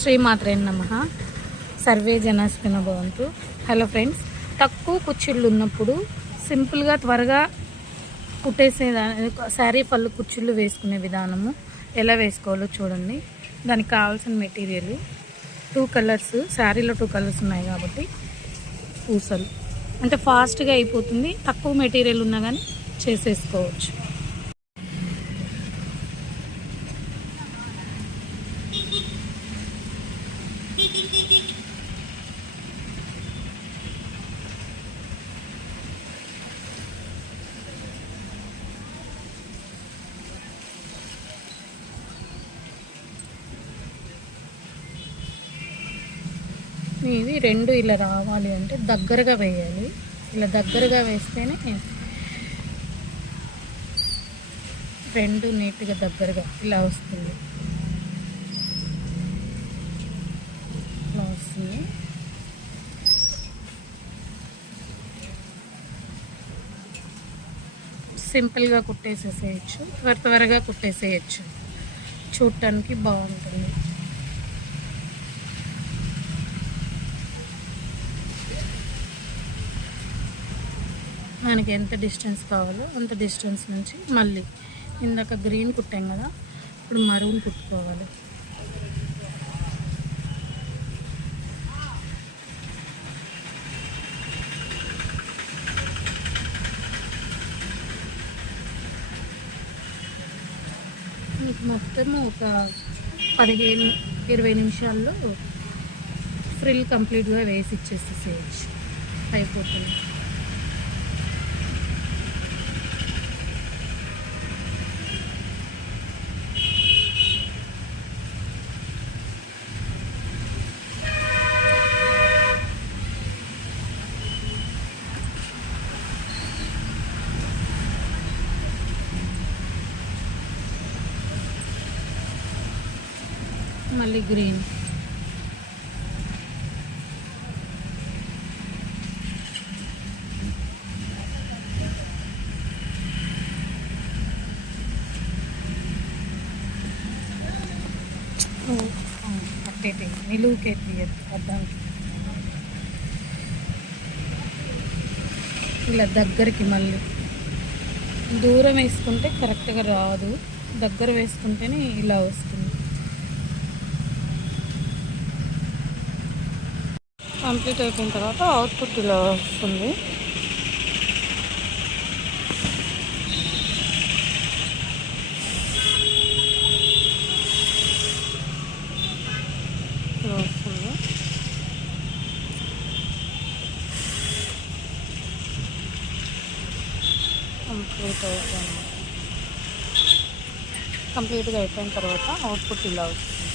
శ్రీమాత్రే నమః. సర్వే జన సుఖినో భవంతు. హలో ఫ్రెండ్స్, తక్కువ కుచ్చిళ్ళు ఉన్నప్పుడు సింపుల్గా త్వరగా కుట్టేసే శారీ పళ్ళు కుచ్చిళ్ళు వేసుకునే విధానము ఎలా వేసుకోవాలో చూడండి. దానికి కావాల్సిన మెటీరియల్ 2 కలర్స్, శారీలో 2 కలర్స్ ఉన్నాయి కాబట్టి పూసలు అంటే ఫాస్ట్గా అయిపోతుంది. తక్కువ మెటీరియల్ ఉన్నా కానీ చేసేసుకోవచ్చు. ఇవి రెండు ఇలా రావాలి అంటే దగ్గరగా వేయాలి. ఇలా దగ్గరగా వేస్తేనే రెండు నీట్గా దగ్గరగా ఇలా వస్తుంది. ఇలా వస్తుంది. సింపుల్గా కుట్టేసేసేయచ్చు, త్వరగా కుట్టేసేయచ్చు. చూడటానికి బాగుంటుంది. మనకి ఎంత డిస్టెన్స్ కావాలో అంత డిస్టెన్స్ నుంచి మళ్ళీ ఇందాక గ్రీన్ కుట్టాం కదా, ఇప్పుడు మరూన్ కుట్టుకోవాలి. మొత్తం ఒక 15-20 నిమిషాల్లో ఫ్రిల్ కంప్లీట్గా వేసి ఇచ్చేసేయచ్చు, అయిపోతుంది. మళ్ళీ గ్రీన్, అట్టేటి నిలువుకెత్తి అద్దానికి ఇలా దగ్గరికి. మళ్ళీ దూరం వేసుకుంటే కరెక్ట్గా రాదు, దగ్గర వేసుకుంటేనే ఇలా వస్తుంది. కంప్లీట్ అయిపోయిన తర్వాత అవుట్పుట్ ఇలా వస్తుంది. కంప్లీట్గా అయిపోయిన తర్వాత అవుట్పుట్ ఇలా వస్తుంది.